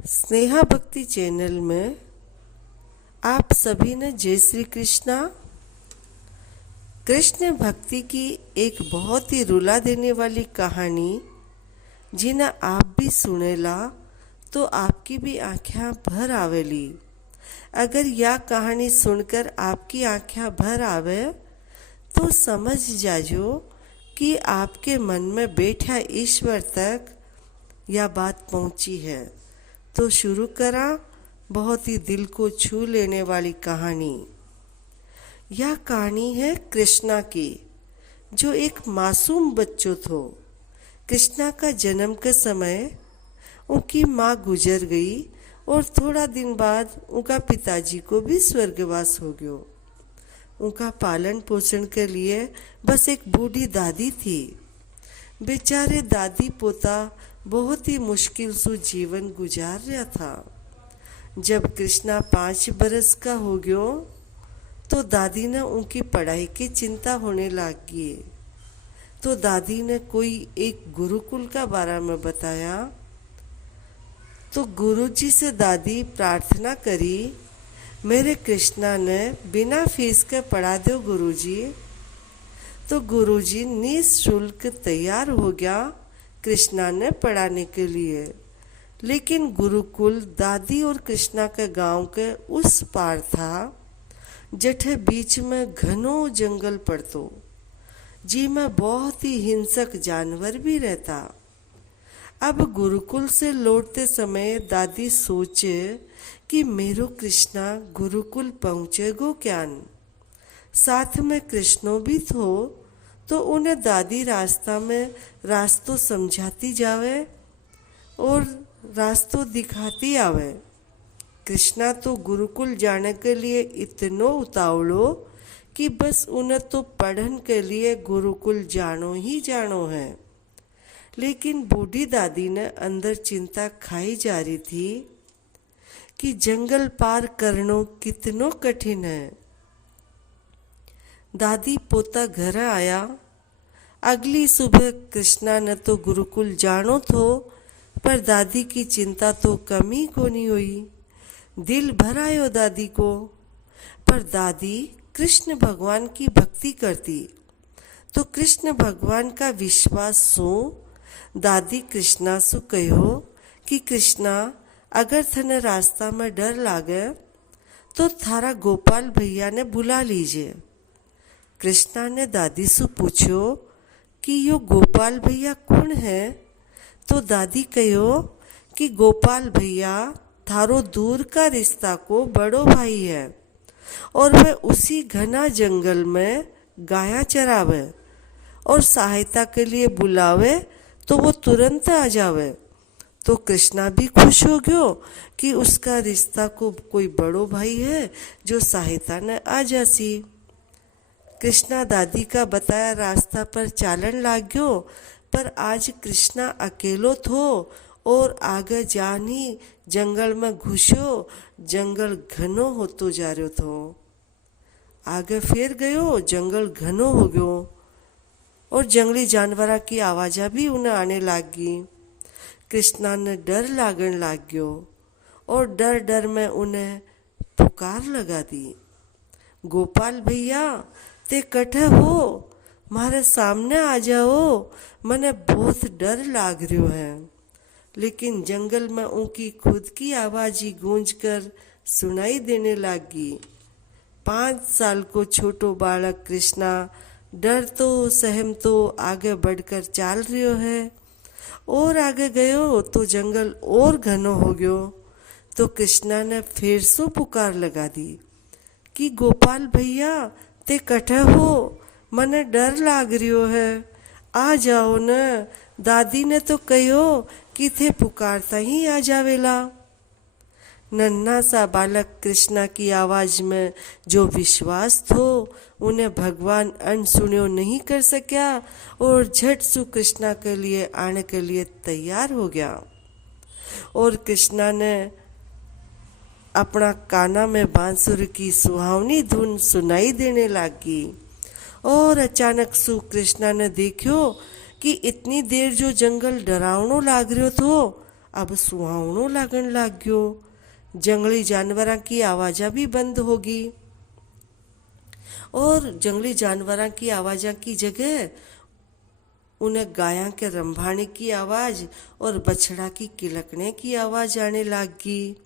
स्नेहा भक्ति चैनल में आप सभी ने जय श्री कृष्णा। कृष्ण भक्ति की एक बहुत ही रुला देने वाली कहानी जिन्हें आप भी सुनेला तो आपकी भी आँखें भर आवेली। अगर यह कहानी सुनकर आपकी आँखें भर आवे तो समझ जाजो कि आपके मन में बैठा ईश्वर तक यह बात पहुंची है। तो शुरू करा बहुत ही दिल को छू लेने वाली कहानी। यह कहानी है कृष्णा की, जो एक मासूम बच्चों थो। कृष्णा का जन्म के समय उनकी माँ गुजर गई और थोड़ा दिन बाद उनका पिताजी को भी स्वर्गवास हो गयो। उनका पालन पोषण के लिए बस एक बूढ़ी दादी थी। बेचारे दादी पोता बहुत ही मुश्किल से जीवन गुजार रहा था। जब कृष्णा 5 बरस का हो गयो तो दादी ने उनकी पढ़ाई की चिंता होने लगी। तो दादी ने कोई एक गुरुकुल का बारे में बताया। तो गुरुजी से दादी प्रार्थना करी, मेरे कृष्णा ने बिना फीस के पढ़ा दो गुरुजी। तो गुरुजी निःशुल्क तैयार हो गया कृष्णा ने पढ़ाने के लिए। लेकिन गुरुकुल दादी और कृष्णा के गांव के उस पार था, जठे बीच में घनो जंगल पड़तो, जिसमें बहुत ही हिंसक जानवर भी रहता। अब गुरुकुल से लौटते समय दादी सोचे कि मेरो कृष्णा गुरुकुल पहुँचेगो क्या। साथ में कृष्णो भी तो उन्हें दादी रास्तों समझाती जावे और रास्तों दिखाती आवे। कृष्णा तो गुरुकुल जाने के लिए इतनो उतावलो कि बस उन्हें तो पढ़न के लिए गुरुकुल जानो ही जानो है। लेकिन बूढ़ी दादी ने अंदर चिंता खाई जा रही थी कि जंगल पार करनो कितनो कठिन है। दादी पोता घर आया। अगली सुबह कृष्णा ने तो गुरुकुल जानो थो, पर दादी की चिंता तो कमी को नहीं हुई। दिल भर आयो दादी को। पर दादी कृष्ण भगवान की भक्ति करती, तो कृष्ण भगवान का विश्वास सो दादी कृष्णा से कहो कि कृष्णा, अगर थने रास्ता में डर लागे तो थारा गोपाल भैया ने बुला लीजिए। कृष्णा ने दादी से पूछो कि यो गोपाल भैया कौन है। तो दादी कहो कि गोपाल भैया थारो दूर का रिश्ता को बड़ो भाई है और वह उसी घना जंगल में गाया चरावे और सहायता के लिए बुलावे तो वो तुरंत आ जावे। तो कृष्णा भी खुश हो गयो कि उसका रिश्ता को कोई बड़ो भाई है जो सहायता ने आ जासी। कृष्णा दादी का बताया रास्ता पर चालन लाग गयो, पर आज कृष्णा अकेलो थो और आगे जानी जंगल में घुसो। जंगल घनो होतो जा रहो थो। आगे फिर गयो, जंगल घनो हो गयो और जंगली जानवरा की आवाज़ा भी उन्हें आने लागी। कृष्णा ने डर लागन लाग गयो और डर डर में उन्हें पुकार लगा दी, गोपाल भैया ते कठे हो, मारे सामने आ जाओ, मने बहुत डर लाग रहो है। लेकिन जंगल में उनकी खुद की आवाज़ ही गूंज कर सुनाई देने लगी। 5 साल को छोटो बालक कृष्णा डर तो सहम तो आगे बढ़कर चाल रहो है और आगे गयो तो जंगल और घनो हो गयो। तो कृष्णा ने फिर से पुकार लगा दी कि गोपाल भैया ते कठे हो, मने डर लाग रहो है, आ जाओ न। दादी ने तो कहो कि थे पुकारता ही आ जावेला। नन्हा सा बालक कृष्णा की आवाज में जो विश्वास थो उन्हें भगवान अनसुन्यो नहीं कर सका और झट से कृष्णा के लिए आने के लिए तैयार हो गया। और कृष्णा ने अपना काना में बांसुरी की सुहावनी धुन सुनाई देने लगी। और अचानक सु कृष्णा ने देखो कि इतनी देर जो जंगल डरावनो लाग रहो थो, अब सुहावणो लागण लाग गयो। जंगली जानवरां की आवाज़ा भी बंद होगी और जंगली जानवरां की आवाज़ा की जगह उन्हें गायों के रंभाने की आवाज़ और बछड़ा की किलकने की आवाज़ आने लागी।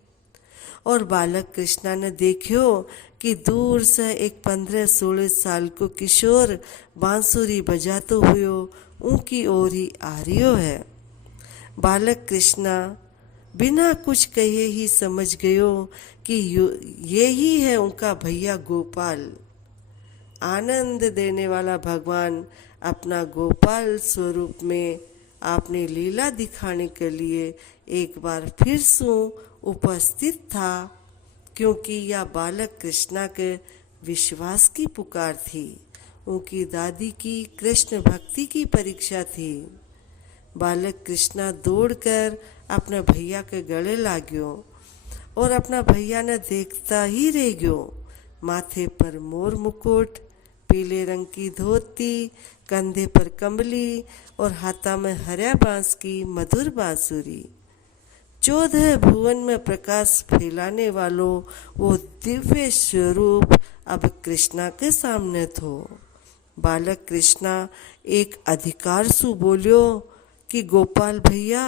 और बालक कृष्णा ने देखियो कि दूर से एक 15-16 साल को किशोर बांसुरी बजातो हुयो उनकी ओर ही आ रियो है। बालक कृष्णा बिना कुछ कहे ही समझ गयो कि ये ही है उनका भैया गोपाल। आनंद देने वाला भगवान अपना गोपाल स्वरूप में आपने लीला दिखाने के लिए एक बार फिर से उपस्थित था, क्योंकि यह बालक कृष्णा के विश्वास की पुकार थी, उनकी दादी की कृष्ण भक्ति की परीक्षा थी। बालक कृष्णा दौड़कर अपने भैया के गले लाग्यो और अपना भैया ने देखता ही रह गयो। माथे पर मोर मुकुट, पीले रंग की धोती, कंधे पर कंबली और हाथा में हरा बांस की मधुर बांसुरी। 14 भुवन में प्रकाश फैलाने वालों वो दिव्य स्वरूप अब कृष्णा के सामने थो। बालक कृष्णा एक अधिकार सु बोलियो कि गोपाल भैया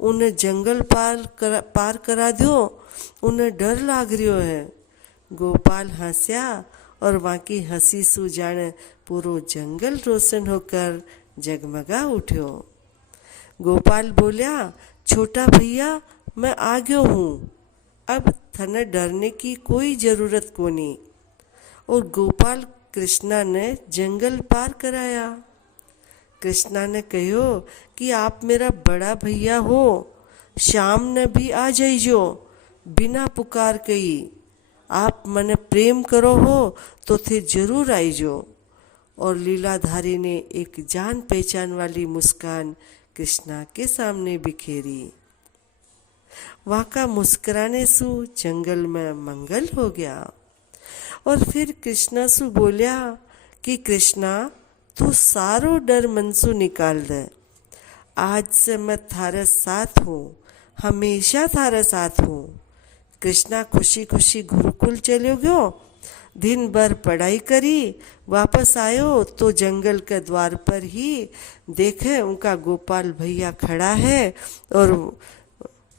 उन्हें जंगल पार करा दो, उन्हें डर लाग रियो है। गोपाल हंसया और वहाँ की हंसी सु जाने पूरो जंगल रोशन होकर जगमगा उठ्यो। गोपाल बोलिया, छोटा भैया मैं आ गयो हूँ, अब थने डरने की कोई जरूरत कोनी। और गोपाल कृष्णा ने जंगल पार कराया। कृष्णा ने कहो कि आप मेरा बड़ा भैया हो, शाम ने भी आ जाइजो बिना पुकार कही। आप मने प्रेम करो हो तो थे जरूर आईजो। और लीलाधारी ने एक जान पहचान वाली मुस्कान कृष्णा के सामने बिखेरी। वहाँ का मुस्कुराने सु जंगल में मंगल हो गया। और फिर कृष्णा सु बोलिया कि कृष्णा तू सारो डर मन सु निकाल दे। आज से मैं थारे साथ हूँ, हमेशा थारे साथ हूँ। कृष्णा खुशी खुशी गुरुकुल चलो गयो। दिन भर पढ़ाई करी, वापस आयो तो जंगल के द्वार पर ही देखे उनका गोपाल भैया खड़ा है और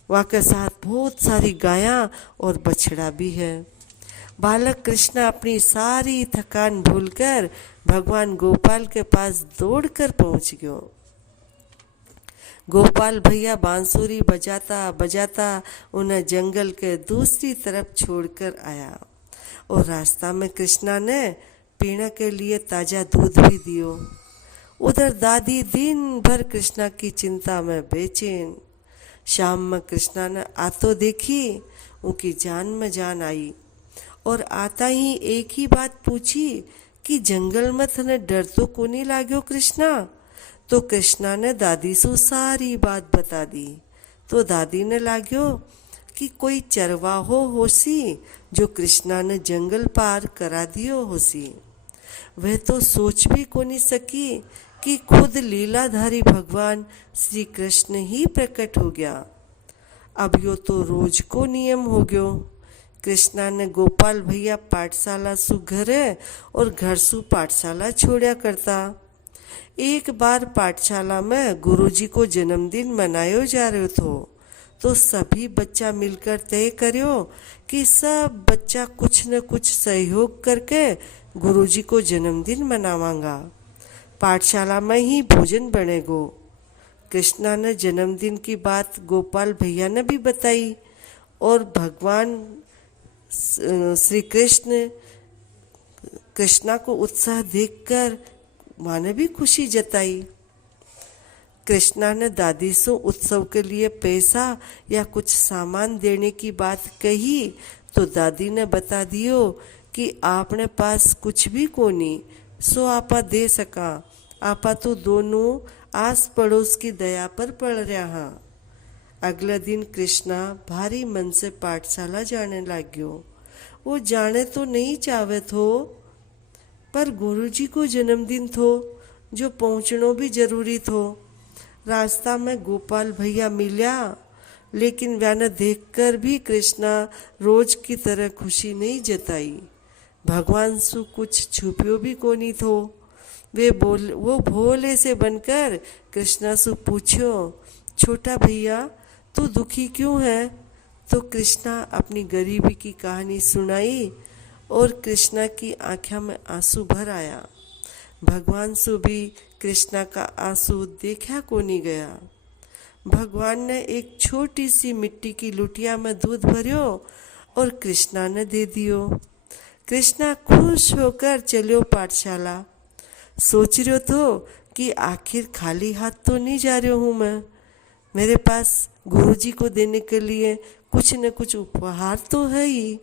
वहाँ के साथ बहुत सारी गायां और बछड़ा भी है। बालक कृष्णा अपनी सारी थकान भूलकर भगवान गोपाल के पास दौड़कर पहुंच गयो। गोपाल भैया बांसुरी बजाता बजाता उन्हें जंगल के दूसरी तरफ छोड़कर आया और रास्ता में कृष्णा ने पीने के लिए ताजा दूध भी दियो। उधर दादी दिन भर कृष्णा की चिंता में बेचैन। शाम में कृष्णा ने आतो देखी, उनकी जान में जान आई और आता ही एक ही बात पूछी कि जंगल में थने डर तो कोनी लाग्यो कृष्णा। तो कृष्णा ने दादी से सारी बात बता दी। तो दादी ने लाग्यो कि कोई चरवाहो होसी जो कृष्णा ने जंगल पार करा दियो होसी। वह तो सोच भी कोनी सकी कि खुद लीलाधारी भगवान श्री कृष्ण ही प्रकट हो गया। अब यो तो रोज को नियम हो गयो। कृष्णा ने गोपाल भैया पाठशाला सु घरे और घर सु पाठशाला छोड़ा करता। एक बार पाठशाला में गुरुजी को जन्मदिन मनायो जा रहे थो, तो सभी बच्चा मिलकर तय करियो कि सब बच्चा कुछ न कुछ सहयोग करके गुरुजी को जन्मदिन मनावांगा। पाठशाला में ही भोजन बनेगो। कृष्णा ने जन्मदिन की बात गोपाल भैया ने भी बताई और भगवान श्री कृष्णा को उत्साह देखकर माँ ने भी खुशी जताई। कृष्णा ने दादी से उत्सव के लिए पैसा या कुछ सामान देने की बात कही तो दादी ने बता दियो कि आपने पास कुछ भी कोनी, सो आपा दे सका। आपा तो दोनों आस पड़ोस की दया पर पड़ रहा। अगले दिन कृष्णा भारी मन से पाठशाला जाने लाग्यो। वो जाने तो नहीं चाहे थो, पर गुरुजी को जन्मदिन थो जो पहुँचनो भी जरूरी थो। रास्ता में गोपाल भैया मिल्या लेकिन व्यान देखकर भी कृष्णा रोज की तरह खुशी नहीं जताई। भगवान सु कुछ छुपियो भी कोनी थो। वो भोले से बनकर कृष्णा सु पूछो, छोटा भैया तू दुखी क्यों है? तो कृष्णा अपनी गरीबी की कहानी सुनाई और कृष्णा की आंखों में आंसू भर आया। भगवान सु भी कृष्णा का आंसू देखा को नहीं गया। भगवान ने एक छोटी सी मिट्टी की लुटिया में दूध भरियो और कृष्णा ने दे दियो। कृष्णा खुश होकर चलियो पाठशाला। सोच रहो तो कि आखिर खाली हाथ तो नहीं जा रहा हूँ मैं, मेरे पास गुरुजी को देने के लिए कुछ न कुछ उपहार तो है ही।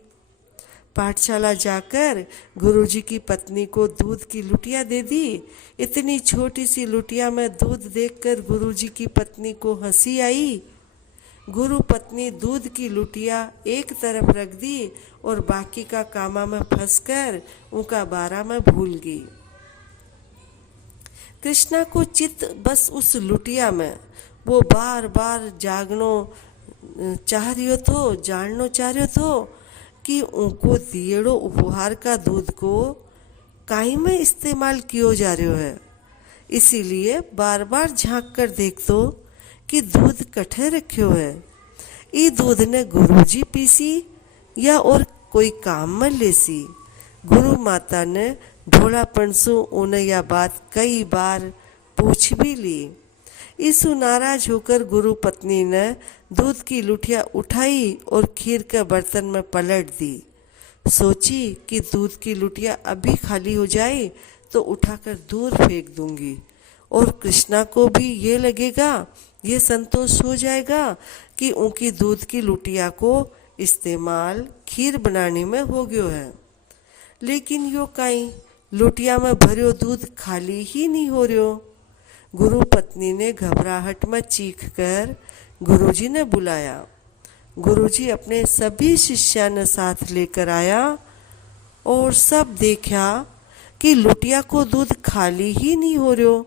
पाठशाला जाकर गुरुजी की पत्नी को दूध की लुटिया दे दी। इतनी छोटी सी लुटिया में दूध देखकर गुरुजी की पत्नी को हंसी आई। गुरु पत्नी दूध की लुटिया एक तरफ रख दी और बाकी का कामा में फंसकर उनका बारा में भूल गई। कृष्णा को चित्त बस उस लुटिया में, वो बार बार जागनो चाह रही थो, जाननो चाह रही थो कि उनको दिएड़ो उपहार का दूध को काई में इस्तेमाल कियो जा रहे है। इसीलिए बार बार झांक कर देख तो कि दूध कठे रखियो है। ई दूध ने गुरुजी पीसी या और कोई काम में लेसी। गुरु माता ने ढोलापन सु उन्हें यह बात कई बार पूछ भी ली। इसु नाराज होकर गुरु पत्नी ने दूध की लुटिया उठाई और खीर के बर्तन में पलट दी। सोची कि दूध की लुटिया अभी खाली हो जाए तो उठाकर दूर फेंक दूंगी और कृष्णा को भी ये लगेगा, ये संतोष हो जाएगा कि उनकी दूध की लुटिया को इस्तेमाल खीर बनाने में हो गयो है। लेकिन यो काई लुटिया में भरियो दूध खाली ही नहीं हो रहो। गुरु पत्नी ने घबराहट में चीख कर गुरुजी ने बुलाया। गुरुजी अपने सभी शिष्या ने साथ लेकर आया और सब देखा कि लुटिया को दूध खाली ही नहीं हो रहो।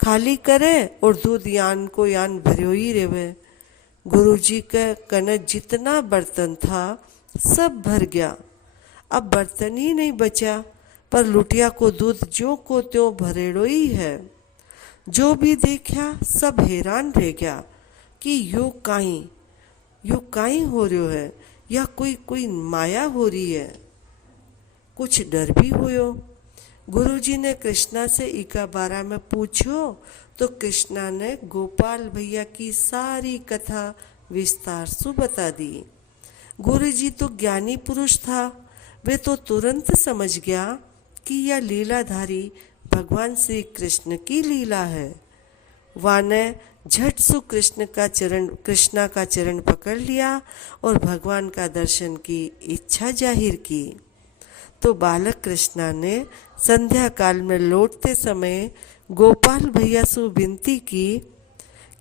खाली करे और दूध यान को यान भरियो ही रेवे। गुरुजी के कने जितना बर्तन था सब भर गया। अब बर्तन ही नहीं बचा, पर लुटिया को दूध जो को त्यों भरेड़ो ही है। जो भी देखा सब हैरान रह गया कि यो काई हो रहो है या कोई माया हो रही है। कुछ डर भी होयो। गुरुजी ने कृष्णा से इका बारा में पूछो तो कृष्णा ने गोपाल भैया की सारी कथा विस्तार से बता दी। गुरुजी तो ज्ञानी पुरुष था, वे तो तुरंत समझ गया कि यह लीलाधारी भगवान श्री कृष्ण की लीला है। वाने झट सु कृष्णा का चरण पकड़ लिया और भगवान का दर्शन की इच्छा जाहिर की। तो बालक कृष्णा ने संध्या काल में लौटते समय गोपाल भैया से विनती की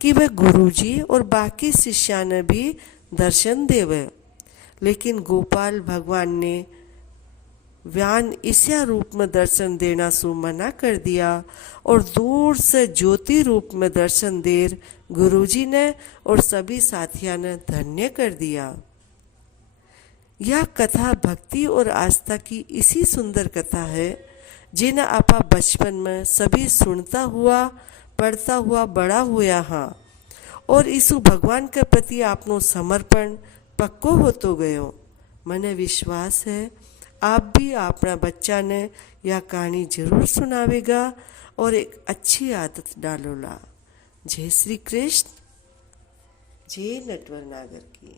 कि वह गुरुजी और बाकी शिष्या ने भी दर्शन देवे। लेकिन गोपाल भगवान ने व्यान ईसा रूप में दर्शन देना सु मना कर दिया और दूर से ज्योति रूप में दर्शन देर गुरुजी ने और सभी साथियों ने धन्य कर दिया। यह कथा भक्ति और आस्था की इसी सुंदर कथा है जिन्हें आपा बचपन में सभी सुनता हुआ पढ़ता हुआ बड़ा हुआ हाँ और यीशु भगवान के प्रति आपनो समर्पण पक्को होतो गयो। मने विश्वास है आप भी अपना बच्चा ने यह कहानी जरूर सुनावेगा और एक अच्छी आदत डालोला। जय श्री कृष्ण, जय नटवर नागर की।